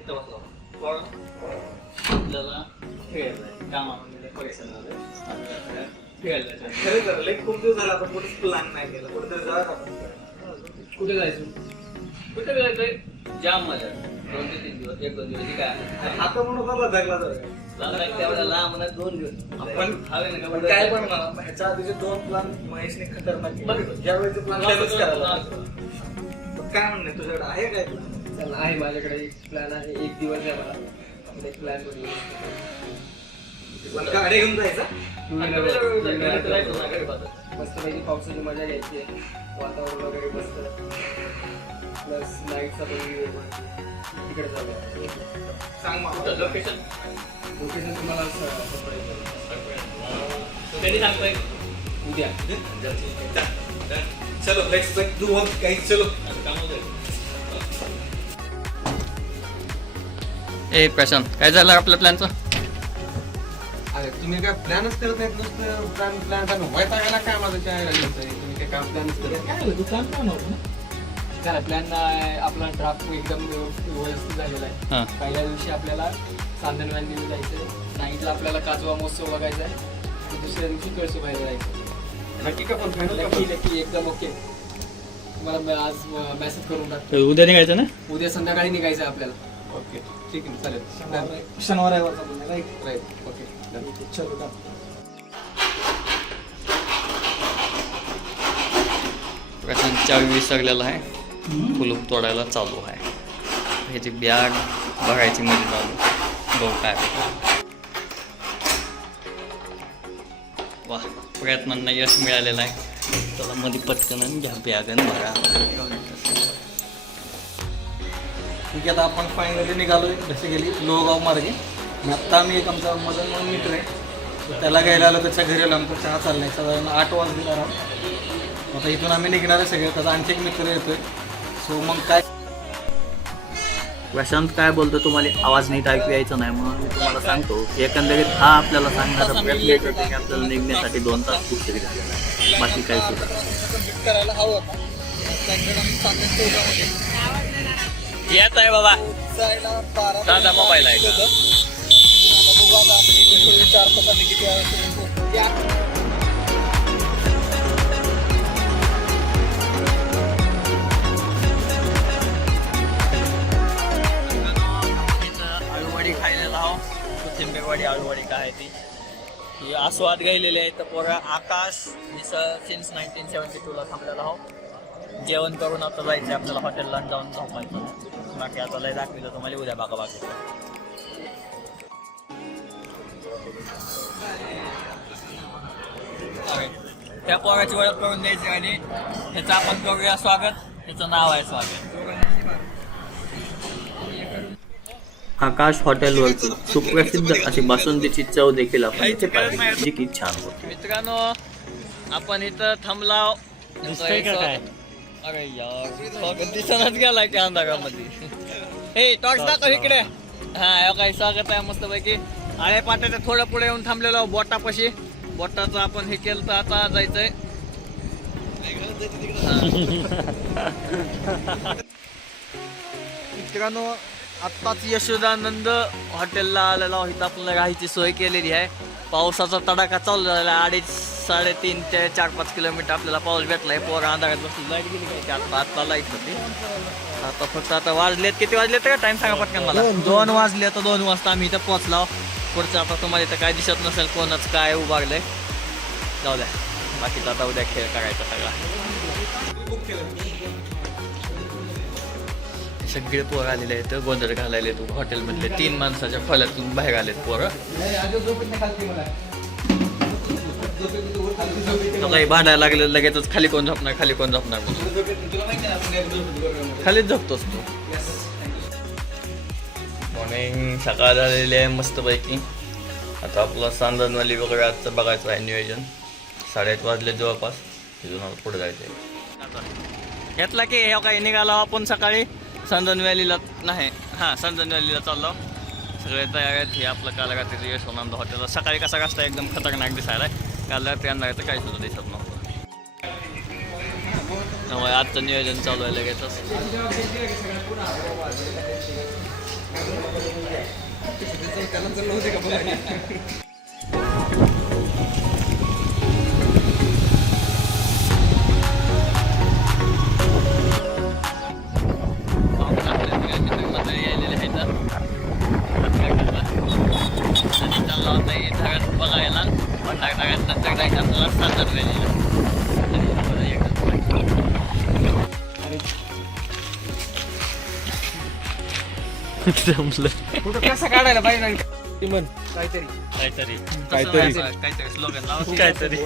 इथं बसलो पण आपल्याला खेळायचं कामामध्ये पैसे झाले खेळायला खरं तर लाईक खूप दिवस झाला आपण कुठेच प्लॅन नाही केला कुठेतरी जाऊया आपण कुठे जायचं कुठे जायचंय जाम मजा 2 ते 3 दिवस 1-2 दिवस काय आता म्हणून बाबा जगला जाऊया तेवढा लांब म्हणा 2 दिवस आपण खावे ना पण काय पण म्हणा ह्याच्या आधीचे 2 प्लॅन महेशने खतरनाक केले ज्यावेळेचे प्लॅन त्याच करायला काय म्हणणे तुझ्याकडे आहे काय प्लॅन आहे माझ्याकडे एक प्लॅन आहे 1 दिवस आहे मला आपण एक प्लॅन करू पण गाडी घेऊन जायचा मस्तपैकी पावसाची मजा घ्यायची आहे वातावरण वगैरे मस्त प्लस नाईटचा पण तिकडे चालू सांग मला लोकेशन तुम्हाला कधी सांगतोय उद्या चलो लेट्स डू वन काही चलो ए प्रशांत काय झालं आपल्या प्लॅनचं अरे तुम्ही काय प्लॅनच करत नाहीत नुसतं प्लॅन वैतागायला काय माझं काय तुम्ही काय काम प्लॅनच करत काय तू काम काय नव्हतं काय प्लॅन आपला ड्राफ्ट एकदम व्यवस्थित झालेला आहे पहिल्या दिवशी आपल्याला चांदण व्हॅलीला जायचं नाईटला आपल्याला काजवा महोत्सव बघायचा आहे आणि दुसऱ्या दिवशी कळसुबाईला जायचं नक्की का पण फायनल नक्की एकदम ओके तुम्हाला आज मेसेज करून टाकतो उद्या निघायचं ना उद्या संध्याकाळी निघायचं आहे आपल्याला ओके ठीक आहे चालेल शनिवार आहे वाटतं राईट राईट ओके चलो का प्रशांत चावी विसरलेला आहे कुलूप तोडायला चालू आहे ह्याची बॅग बघायची म्हणजे चालू बघू काय वा प्रयत्नांना यश मिळालेलं आहे त्याला मध्ये पटकन आणि घ्या बॅगन बघा ठीक आहे आता आपण फायनली निघालोय कशी गेली लोहगाव मार्गे आणि आत्ता आम्ही एक आमचा मदन म्हणून मित्र आहे त्याला घ्यायला आलो त्याच्या घरी आलो आमचा चहा चाललाय साधारण 8 वाजलेला राहून आता इथून आम्ही निघणार आहे सगळे त्याचा आणखी एक मित्र येतोय सो मग काय प्रशांत काय बोलतो तुम्हाला आवाज नीट ऐकू यायचा नाही म्हणून मी तुम्हाला सांगतो एकंदरीत हा आपल्याला सांगण्याचा प्रयत्न करतो की आपल्याला निघण्यासाठी 2 तास खूप तरी झालेला आहे बाकी काही सुद्धा करायला हवं होता येत आहे बाबा दादा मोबाईल आहे का? बघू आता आम्ही 4 तासांनी किती आहे आळूवडी खायला आहो कोथिंबीरवाडी आळूवडी काय आहे ती आस्वाद गायलेले आहे तर पोरा आकाश सिन्स 1972ला थांबलेला आहो जेवण करून आता जायचं आपल्याला हॉटेलला जाऊन झोपायचं बाकी आता लय दाखविलं तुम्हाला उद्या बागा बाकी त्या पोराची ओळख करून द्यायची आणि ह्याचं आपण करूया स्वागत ह्याचं नाव आहे स्वागत आकाश हॉटेलवरची सुप्रसिद्ध अशी बासुंदीची चव देखील आपण इथे पाहिली जी की छान होती मित्रांनो आपण इथं थांबलाव अरे यार दिसनच गेलाय त्या अंधारामध्ये हे टॉर्च दाखव इकडे हा काही स्वागत आहे मस्त पैकी आळे पाट्याच्या थोडं पुढे येऊन थांबलेलो बोटापाशी बोटाचं आपण हे केलं तर आता जायचंय मित्रांनो आत्ताच यशोदानंद हॉटेलला आलेला इथं आपल्याला राहायची सोय केलेली आहे पावसाचा तडाखा चालू झाला 2.5-3 ते 4-5 किलोमीटर आपल्याला पाऊस भेटलाय पोरा अंधारात बसून लाईट गेली काय आत्ता लाईट होती आता फक्त आता वाजलेत किती वाजलेत का टाइम सांगा पटकन मला 2 वाजले तर 2 वाजता आम्ही इथं पोहोचलो पुढचं आता तुम्हाला इथं काय दिसत नसेल कोणच काय उभारलंय जाऊ द्या बाकीचा आता उद्या खेळ करायचा सगळा सगळे पोरं आलेले आहेत गोंधळ घालायले तू हॉटेलमधले 3 माणसाच्या खोल्यातून बाहेर आलेत पोरं काही भांडायला लागले लगेचच खाली कोण झोपणार खालीच झोपतोस तू मॉर्निंग सकाळ झालेली आहे मस्तपैकी आता आपलं सांदनवाली वगैरे आजचं बघायचं आहे नियोजन 8:30 वाजले जवळपास तिथून पुढे जायचं आहे घेतला की हे काही निघालो आपण सकाळी संदन व्हॅलीला नाही हां संदन व्हॅलीला चाललो सगळे तयार आहेत हे आपलं काल रात्री यश होणार हॉटेलला सकाळी कसा रस्ता एकदम खतरनाक दिसायला काल रात्री अंधाराचं काही सुद्धा दिसत नव्हतं त्यामुळे आजचं नियोजन चालू आहे लगेचच बघायला नंतर जायचं आपल्याला सातार फोटो कसा काढायला पाहिजे मन काहीतरी काहीतरी स्लोगन काहीतरी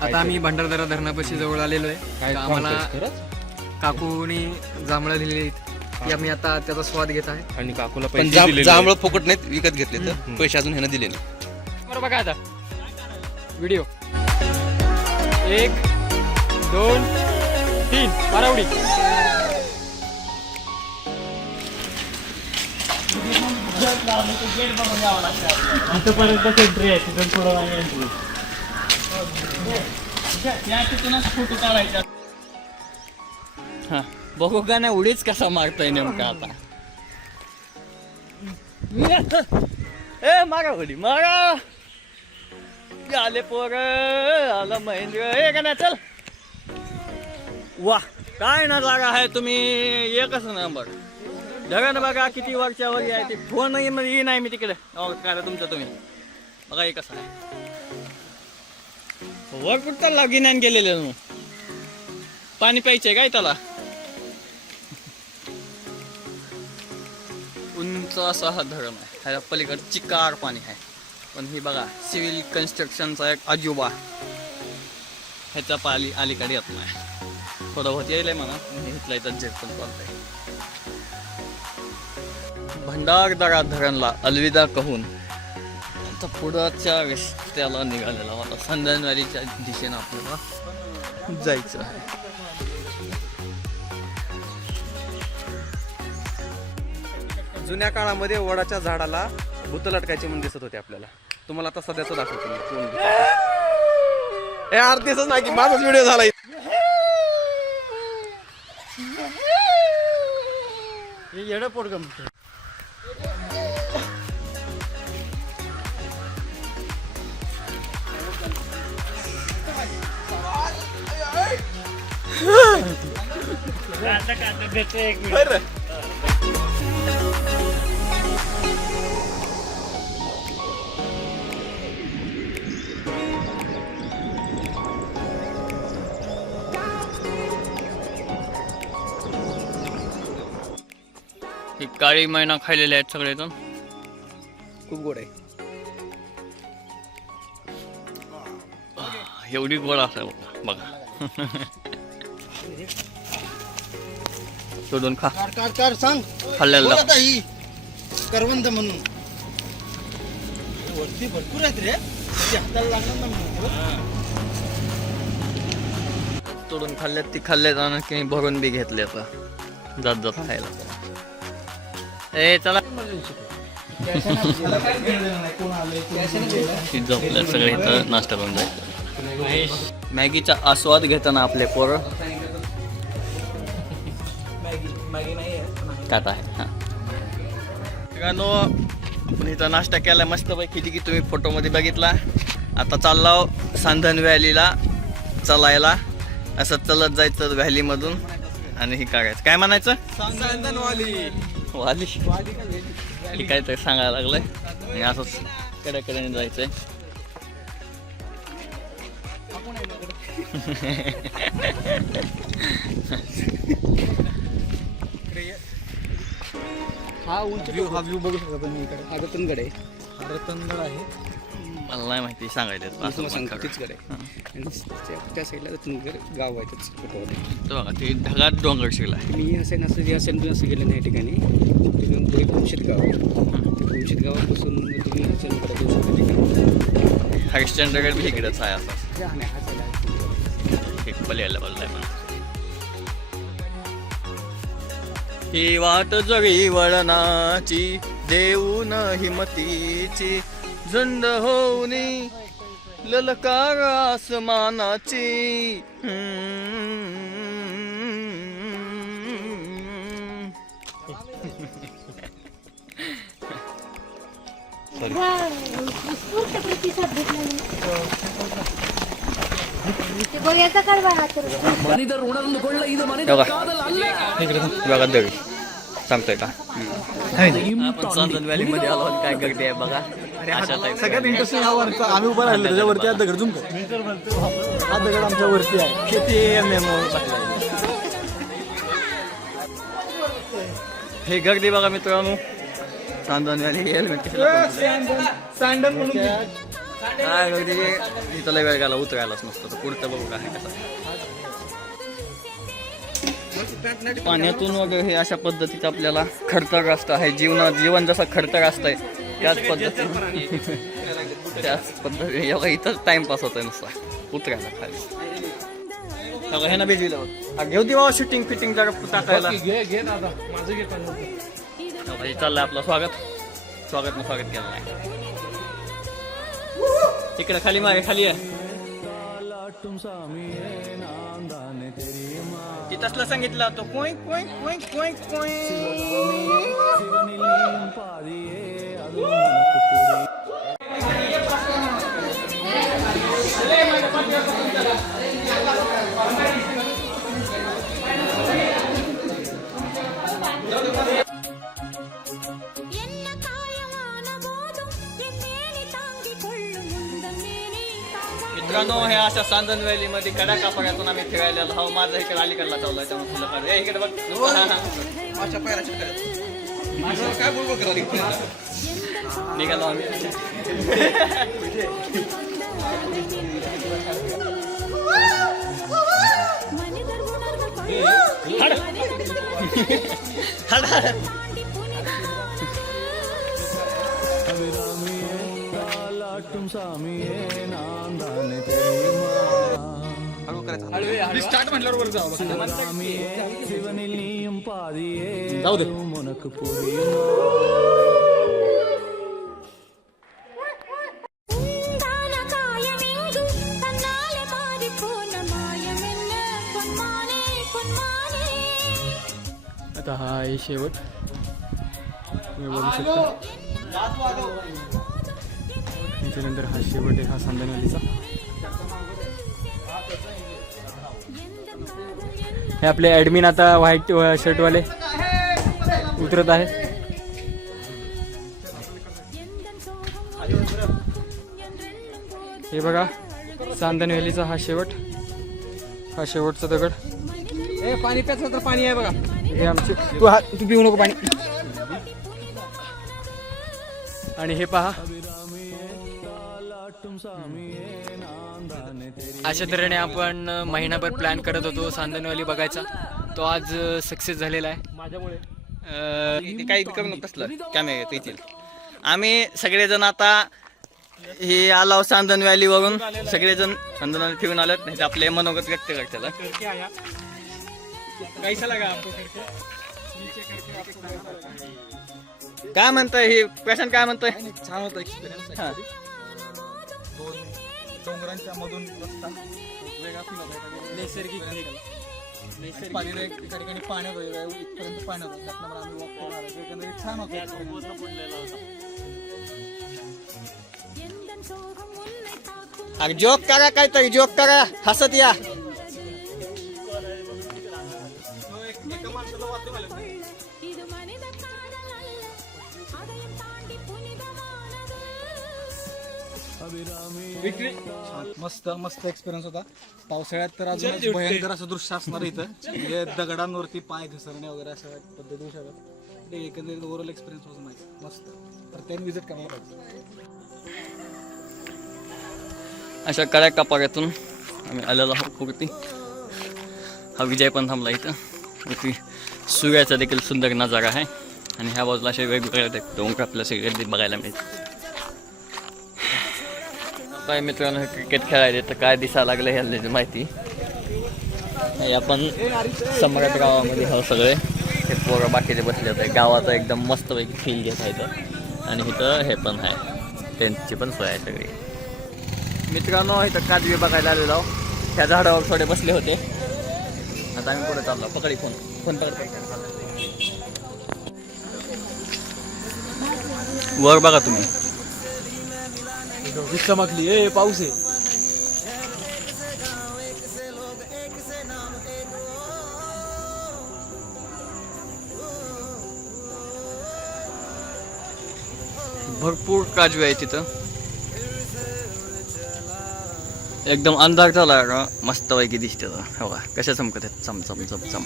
आता आम्ही भंडारदरा धरणापाशी जवळ आलेलो आहे. आम्हाला काकूनी जांभळं दिलेली आहेत ती आम्ही आता त्याचा स्वाद घेत आहे. आणि काकूला पण पैसे दिलेले जांभळं फुकट नाहीत, विकत घेतले तर पैसे अजून ह्यानं दिले नाही. बरोबर बघा आता व्हिडिओ 1 2 3 बारावडी. बघू का नाही उडीच कसा मारतोय नेमका आता. ए मारा उडी मारा. आले पोर आला महेंद्र. ए का नाही चल. वा काय ना जागा आहे तुम्ही एकच नंबर. धरण बघा किती वरच्यावर आहे ते. फोन नाही मी तिकडे काय तुमचं तुम्ही बघा हे कसं आहे. वर कुठं लगीन गेलेलं पाणी प्यायचंय काय त्याला. उंच असा हा धरण आहे. ह्या पलीकडे चिकार पाणी आहे. पण ही बघा सिव्हिल कन्स्ट्रक्शनचा एक अजोबा ह्याच्या पाली अलीकडे येत नाही. थोडं होत येईल म्हणा इथला इथं झेड पण चालतंय. भंडारदरा धरणला अलविदा कहून आता पुढच्या रस्त्याला निघालेला होता. संदनवाडीच्या दिशेनं आपल्याला जायचं आहे. जुन्या काळामध्ये वडाच्या झाडाला भूत लटकायचे म्हणून दिसत होते आपल्याला. तुम्हाला आता सध्याच दाखवतो मी कोण दिसतं. ए यार दिसत नाही की माझाच व्हिडिओ झाला. येडं पोट गम ही काळी मैना खायलेले आहेत सगळेजण. खूप गोड आहे. एवढी गोड असेल बघा. शोधून खा. कार सांग खाल्लेला करवंद म्हणून वरती भरपूर आहेत रे. हाताला लागणार ना. तोडून खाल्ल्यात ती खाल्ल्यात आणि भरून बी घेतले आता जात जात खायला. ए चला झोपल्या सगळे इथं नाश्ता करून जायचं. मॅगीचा आस्वाद घेताना आपले पोरं खात आहे. हां आपण इथं नाश्ता केला मस्तपैकी की तुम्ही फोटोमध्ये बघितला. आता चाललो सांधन व्हॅलीला चालायला. असं चलत जायचं व्हॅलीमधून आणि हे करायचं. काय म्हणायचं वाली हे काय तर सांगायला लागलंय. आणि असंच कड्याकड्याने जायचंय. हा व्ह्यू बघू शकता तुम्ही. इकडे हा रतनगड आहे. हा रतनगड आहे. मला नाही माहिती सांगायचं. तीच गड आहे. त्या साईडला रतनगड गाव आहे. बघा ते ढगात डोंगर शिकला. मी असं असं गेलं नाही ठिकाणी. पुढे कुमशीत गाव आहे. कुमशीत गावापासून तुम्ही हर्षणकडे जाऊ शकता ठिकाणी. हरिश्चंद्रगड बी इकडेच आहे. असं एक पल्याला बोललाय मला. ही वाट जगी वळणाची देऊन हिमतीची झुंड होऊनी ललकार आसमानाची. उत्स्फूर्त प्रतिसाद भेटला ते बघायचा कारभार हा तर बघा दगड सांगतोय का आपण चांदण व्हॅली मध्ये आलो आणि काय गर्दी आहे बघा अशा type. सगळ्यात इंटरेस्टिंग हा वरचा आम्ही उभा राहिलो त्याच्यावरती हा दगड झुमतो हा दगड आमच्या वरती आहे किती हे गर्दी बघा मित्रांनो चांदण व्हॅली हेल्मेट सँडल म्हणून काय गर्दी इथं लय वेळ गेला उतरायलाच नसतं तर पुढचं बघू काय कसं पाण्यातून वगैरे हे अशा पद्धतीचं आपल्याला खडतर रस्ता आहे जीवन जसं खडतर असतंय त्याच पद्धतीने एवढा इथंच टाइमपास होतोय नुसता उतरायला खाली हे ना बेजवीला घेऊ दे बाबा शूटिंग फिटिंग जरा टाकायला चाललंय आपलं स्वागत केलं नाही इकडे खाली मागे खाली आहे तिथंच सांगितलं तो कोई कोई कोई कोई कोई मित्रांनो हे अशा चांदण व्हॅली मध्ये कडा कापड्यातून आम्ही फिरायला आलो माझं इकडे अलीकडला चालू आहे त्यामुळे तुला इकडे बघ काय बोलबो करा निघालो आम्ही स्टार्ट म्हटल्यावर वर जाऊ जाऊ दे आता हा आहे शेवट तुम्ही बघू शकता त्याच्यानंतर हा शेवट आहे हा चांदण व्हॅलीचा हे आपले ॲडमिन आता व्हाईट शर्टवाले उतरत आहे हे बघा चांदण व्हॅलीचा हा शेवटचा दगड पाणी प्यायचं तर पाणी आहे बघा हे आमचे तू पिऊ नको पाणी आणि हे पहा अशा तऱ्हेने आपण महिनाभर प्लॅन करत होतो चांदण व्हॅली बघायचा तो आज सक्सेस झालेला आहे माझ्यामुळे काही करू नको तसलं कॅमेरा येतील आम्ही सगळेजण आता हे आलो चांदण व्हॅली वरून सगळेजण चांदण व्हॅली फिरून आलोत नाही आपले मनोगत व्यक्त करतात काय म्हणतोय हे प्रशांत काय म्हणतोय छान होता एक्सपिरियन्स हा. दोन डोंगरांच्या मधून रस्ता वेगळा फील होता नैसर्गिक पाणी एका ठिकाणी पाण्यात होतं इथपर्यंत पाण्यात होतं त्यातनं मला आम्ही वॉक करून आलो एकंदरीत छान होतं अरे जोक करा काहीतरी जोक करा हसत या मस्त मस्त एक्सपिरियन्स होता पावसाळ्यात तर अजून भयंकर असं दृश्य असणार इथं म्हणजे दगडांवरती पाय घसरणे वगैरे अशा पद्धती होऊ शकतात ते एकंदरीत ओव्हरऑल एक्सपिरियन्स वॉज नाईस मस्त तर त्यांनी विजिट करायला पाहिजे अशा कड्या कापाऱ्यातून आम्ही आलेलो आहोत कुर्ती हा विजय पण थांबला इथं इथे सूर्याचा देखील सुंदर नजारा आहे आणि ह्या बाजूला असे वेगवेगळे डोंगर आपल्या सगळे बघायला मिळतात काय मित्रांनो हे क्रिकेट खेळायला तर काय दिसायला लागलं ह्याची माहिती हे आपण सम्राट गावामध्ये हा सगळे हे पोरं बाकीचे बसले होते गावाचा एकदम मस्तपैकी फील घेत आहे इथं आणि इथं हे पण आहे टेंटची पण सोय आहे सगळी मित्रांनो इथं काजवी बघायला आलेलो ह्या झाडावर थोडे बसले होते आता आम्ही पुढे चाललो पकडी फोन वर बघा तुम्ही चमकली ए पाऊस आहे. भरपूर काजू आहे तिथं. एकदम अंधार झाला का मस्तपैकी दिसते हो का कशा चमकत आहेत चम चम चम चम.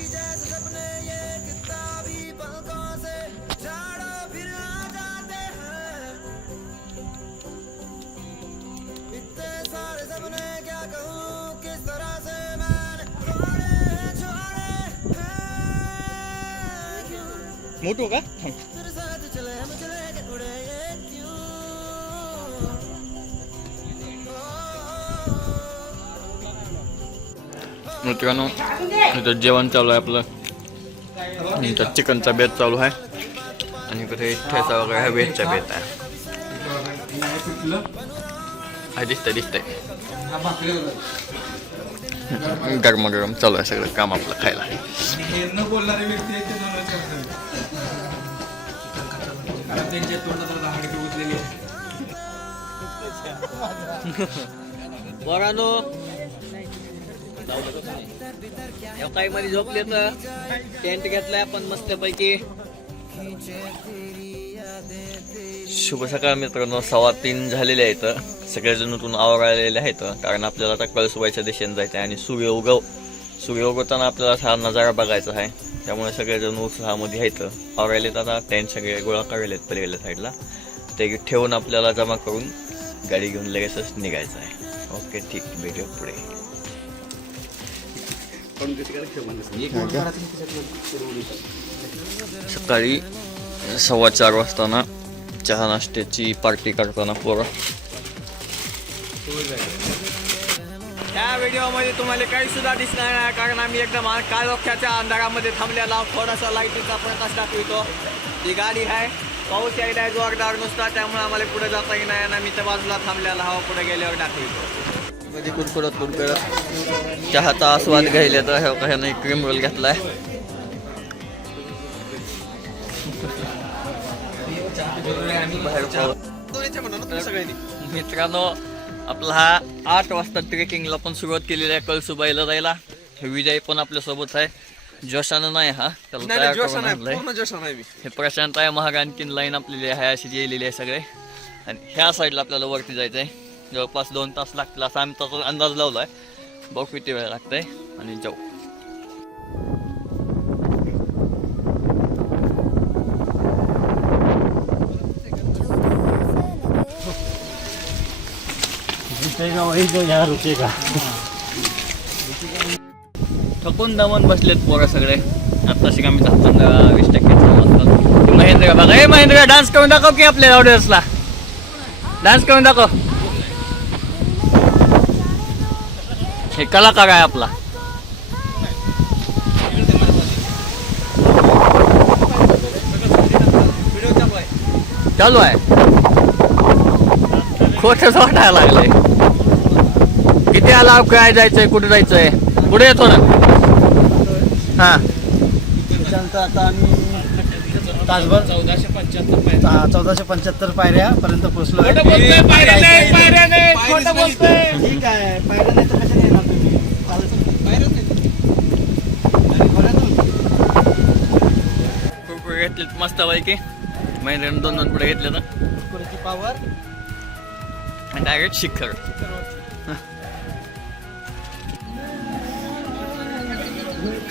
मोठू का मित्रांनो इथं जेवण चालू आहे आपलं. इथं चिकनचा बेत चालू आहे आणि इकडे ठेचा वगैरे हा व्हेजचा बेत आहे. हा दिसतंय गरमागरम चालू आहे सगळं काम आपलं खायला. न बोलणारे व्यक्ती आहेत ते कारण त्यांच्या तोंडात हाडकी उचलेली बरानो काही मध्ये झोपले तर टेंट घेतलाय आपण मस्तपैकी. शुभ सकाळ मित्रांनो. 3:15 झालेले आहेत. सगळेजण उठून आवरालेले आहेत कारण आपल्याला आता कळसुबाईच्या दिशेने जायचं आहे आणि सूर्य उगवताना आपल्याला हा नजारा बघायचा आहे. त्यामुळे सगळेजण उत्साहामध्ये आहेत. आवरायलेत आता टेंट सगळे गोळा करायलेत पलीकडल्या साईडला. ते ठेवून आपल्याला जमा करून गाडी घेऊन लगेचच निघायचं आहे. ओके ठीक भेटू पुढे. सकाळी 4:15 वाजताना चहा नाश्त्याची पार्टी करताना पोरं. त्या व्हिडिओमध्ये तुम्हाला काही सुद्धा दिसणार नाही कारण आम्ही एकदम काळोख्याच्या अंधारामध्ये थांबलेला आहोत. थोडासा लाईटीचा प्रकाश दाखवितो. ही गाडी आहे. पाऊस यायला आहे जोरदार नुसता त्यामुळे आम्हाला पुढे जाता येईल नाही आणि आम्ही त्या बाजूला थांबलेला आहोत. पुढे गेल्यावर दाखवितो. मध्ये कुरकुरत चहाचा आस्वाद घ्यायला तर ह्याने क्रीम रोल घेतलाय. मित्रांनो आपला हा 8 वाजता ट्रेकिंगला पण सुरुवात केलेली आहे कळसुबाईला जायला. विजय पण आपल्या सोबत आहे. जोशानं नाही हा त्याला तयार करून आणलंय. हे प्रशांत आहे महाग आणखीन लाईन आपली आहे अशी गेलेली आहे सगळे. आणि ह्या साईडला आपल्याला वरती जायचं आहे. जवळपास 2 तास लागतील असा आम्ही त्याचा अंदाज लावलाय. बघू किती वेळ लागतंय आणि जाऊ. थकून दमून बसलेत पोरं सगळे. आत्ताशी आम्ही 10-15-20% महेंद्र बघा. हे महेंद्र डान्स करून दाखव की आपल्या ऑडियन्सला. डान्स करून दाखव. हे कलाकार आहे आपला. चालू आहे. खोटच वाटायला लागलंय. किती आला काय जायचंय कुठे जायचंय पुढे येतो ना. हा आता आम्ही तासभर 1475 पायऱ्यापर्यंत पोहोचलो. ठीक आहे पायऱ्या नाही तर कशा येणार तुम्ही. कुरकुरे घेतले मस्त पैकी. महिन्याने 2 पुढे घेतले ना कुरकुऱ्याची पावर आणि डायरेक्ट शिखर.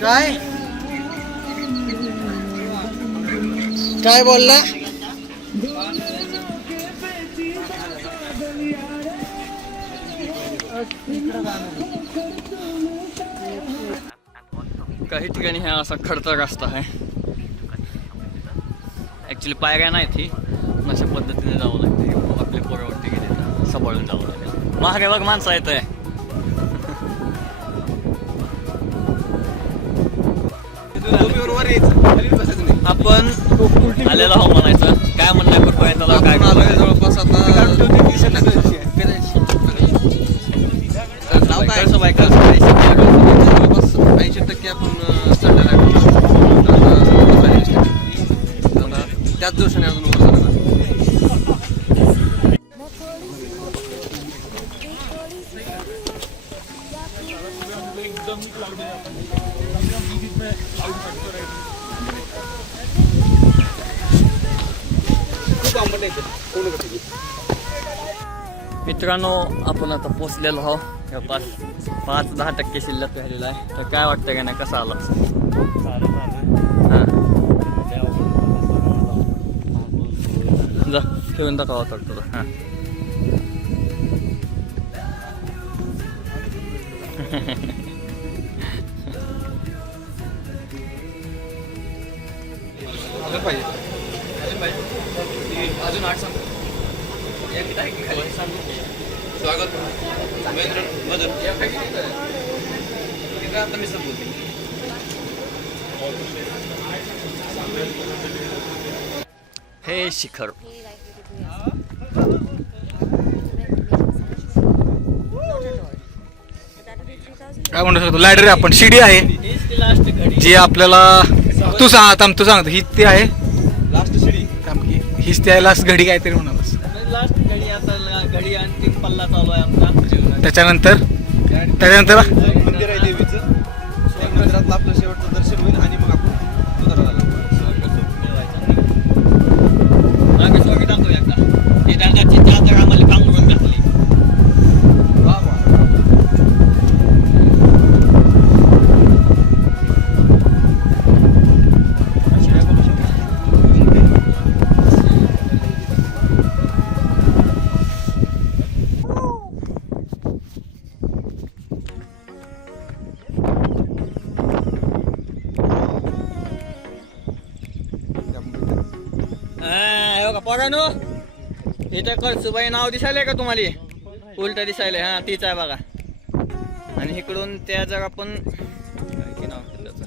काय काय बोलला. काही ठिकाणी हा असा खडतर रस्ता आहे. ऍक्च्युली पायऱ्या नाही ती अशा पद्धतीने जावं लागतं. आपले पोरावरती गेले सांभाळून जावं लागेल. महागे बघ माणसं येत आहे. आपण आलेलो आहो म्हणायचं. काय म्हणणं आहे कुठं काय जवळपास आता बायका 80% आपण चढलेला त्याच दिवसाने अजून वर झालेला. मित्रांनो आपण आता पोचलेलो आहोत जवळपास 5-10% शिल्लक राहिलेला आहे. तर काय वाटतं का नाही, कसं आला जा ठेवून दाखवा तर तुला. हां अजून 8 सांग. स्वागत महेंद्र मदर आता मी सर बोलते. हे शिखर काय म्हणू शकतो लायब्ररी आपण शिडी आहे लास्ट घडी जी आपल्याला तू सांग तू सांगतो ही ती आहे लास्ट शिडी हीच ती आहे लास्ट घडी काहीतरी म्हणालास लास्ट घडी. आता घडी अंतिम पल्ला चालू आहे आमचा. त्याच्यानंतर मंदिर आहे देवीचं. त्या मंदिरातलं आपलं शेवटचं दर्शन होईल आणि मग आपण उतरायला मागे स्वागत दाखवू एकदा. ही डागाची चादर आम्हाला पांघरून घातली. पोरानो इथं कळसुबाई नाव दिसायलंय का तुम्हाला? उलट दिसायलंय. हा तीच आहे बघा. आणि इकडून त्या जर आपण काय नाव त्याचं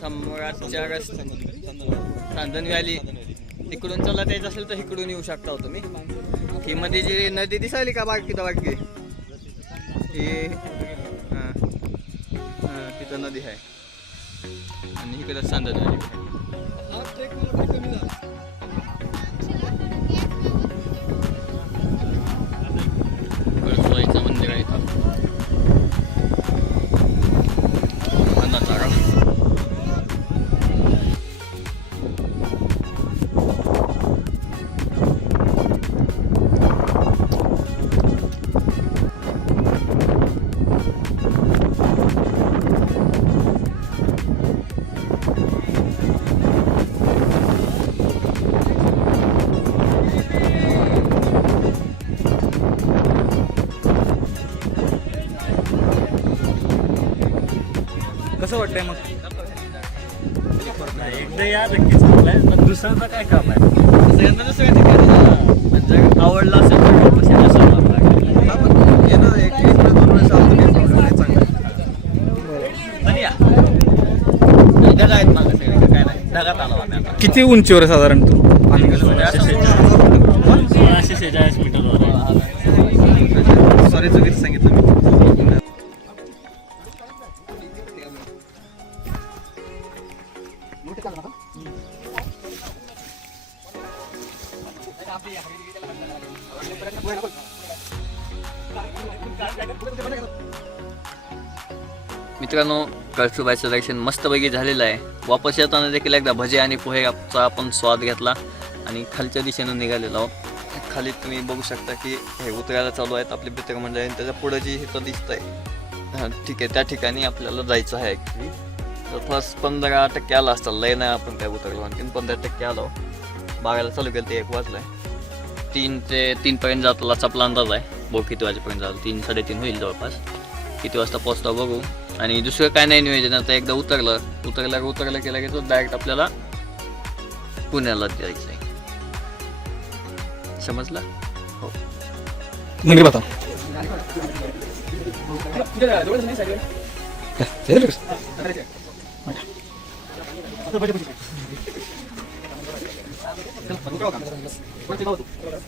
सम्राटच्या रस्ते चांदण व्हॅली तिकडून चालत यायचं असेल तर इकडून येऊ शकता तुम्ही. ही मध्ये जी नदी दिसायली का बारकी तर बारकी ही हां हां तिथं नदी आहे आणि इकडं चांदण व्हॅली आहे. कळसुबाईचं मंदिर आहे इथं. अन्नाचा गाव. कसं वाटतंय मग? एकदा या नक्कीच चांगलंय, पण दुसऱ्यांदा काय काम आहे? सगळ्यांना दुसऱ्या ठिकाणी म्हणजे आवडला असेल तर वापस येण्यास सांगावं लागेल. येणं एक 2 वेळेस आलं तरी प्रॉब्लेम नाही, चांगला आणि या ढगा आहेत मागं सगळे, काय नाही ढगात आलो आम्ही आता. किती उंचीवर आहे साधारण तू? 1646 मीटरवर आहे. सॉरी चुकीचं सांगितलं मी. मित्रांनो कळसुबाईचं दर्शन मस्तपैकी झालेलं आहे. वापस येताना देखील एकदा भजे आणि पोहेचा आपण स्वाद घेतला आणि खालच्या दिशेनं निघालेलो आहोत. खाली तुम्ही बघू शकता की हे उतरायला चालू आहेत आपले मित्रमंडळी आणि त्याच्या पुढं जी इथं दिसत आहे हां ठीक आहे त्या ठिकाणी आपल्याला जायचं आहे. ॲक्च्युली जवळपास 15% आला असता. लय नाही आपण काय उतरलो आणखीन 15% आलो. बागायला चालू केलं ते 1 वाजलं आहे. 3 ते 3पर्यंत जातो असा आपला अंदाज आहे. बघू किती वाजेपर्यंत जातो. 3-3:30 होईल जवळपास. किती वाजता पोहोचतो बघू. आणि दुसरं काय नाही नियोजन. आता एकदा उतरलं केलं की तो डायरेक्ट आपल्याला पुण्याला जायचं आहे. समजलं? हो. मंदिर बता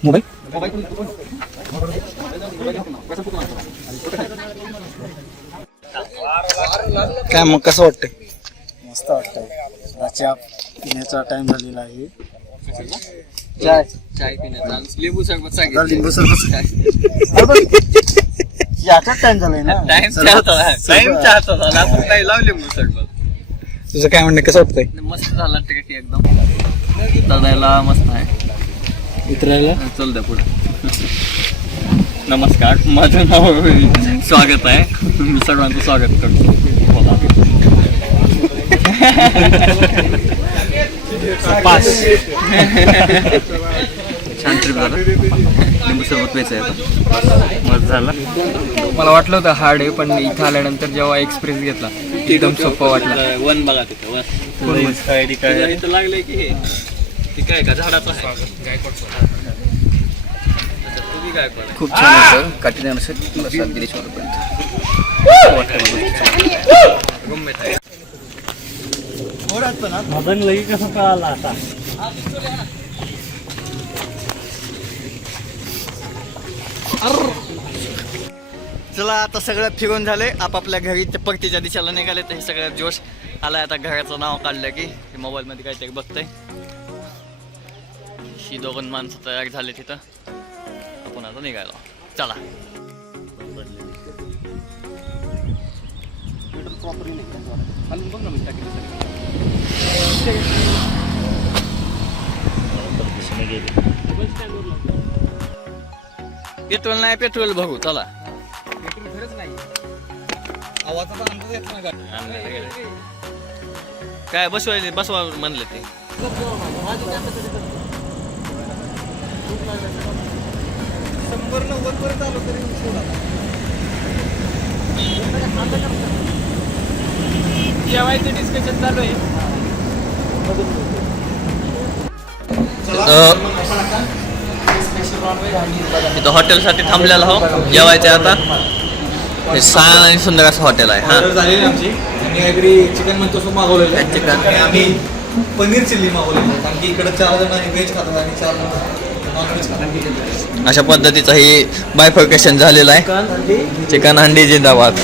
मोबाईल काय मग कसं वाटतंय? मस्त वाटतंय. चहा पिण्याचा टाइम झालेला आहे. चाय पिण्याचा लिंबू सरबत सांगितलं. लिंबू सरबत याचाच टाइम झालाय ना. टाइम चाहता आपण नाही लाव लिंबू सरबत. तुझं काय म्हणणं, कसं वाटतंय मस्त झाला ट्रेक एकदम, चढायला मस्त आहे. उतरायला? चल द्या पुढे. नमस्कार, माझं नाव स्वागत आहे. मी सर्वांचं स्वागत करतो. छान ट्रिप झाला. लिंबू सरबत प्यायचं आहे आता. मस्त झाला. मला वाटलं होतं हार्ड आहे, पण इथं आल्यानंतर जेव्हा एक्सप्रेस घेतला एकदम सोपं वाटलं. वन बघा तिथं वन इथं लागलंय की हे ते काय का झाडाचं आहे. खूप छान होतं. काठीने चला आता सगळं फिरून झाले, आपापल्या घरी ते परतीच्या दिशेला निघाले. तर हे सगळं जोश आलाय. आता घराचं नाव काढलं की मोबाईल मध्ये काहीतरी बघतंय. ही दोघं माणसं तयार झाले तिथं. आपण आता निघायला चला. पेट्रोल नाही, पेट्रोल भरू चला. आवाजाचा अंदाज येत नाही. काय बसवा म्हणलं ते. जेवायचं डिस्कशन चालू आहे. इथं हॉटेलसाठी थांबलेला हो, जेवायचं आता. हे छान आणि सुंदर असं हॉटेल आहे. ऑर्डर झालेली आमची. आम्ही काहीतरी चिकन मंचुरियन सूप मागवलेलं आहे. चिकन. आणि आम्ही पनीर चिल्ली मागवलेली आहे. कारण की इकडे 4 जण व्हेज खातात आणि 4 जण नॉनव्हेज खातात. अशा पद्धतीचं हे बायफर्केशन झालेलं आहे. चिकन हंडी जिंदाबाद.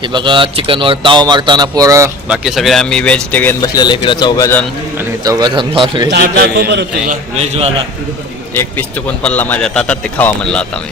हे बघा चिकनवर ताव मारताना पोरं, बाकी सगळे आम्ही व्हेजिटेरियन बसलेले इकडे 4 जण आणि 4 जण नॉन व्हेजिटेरियन. एक पीस चुकून पडला माझ्या ताटात, ते खावा म्हणलं आता मी.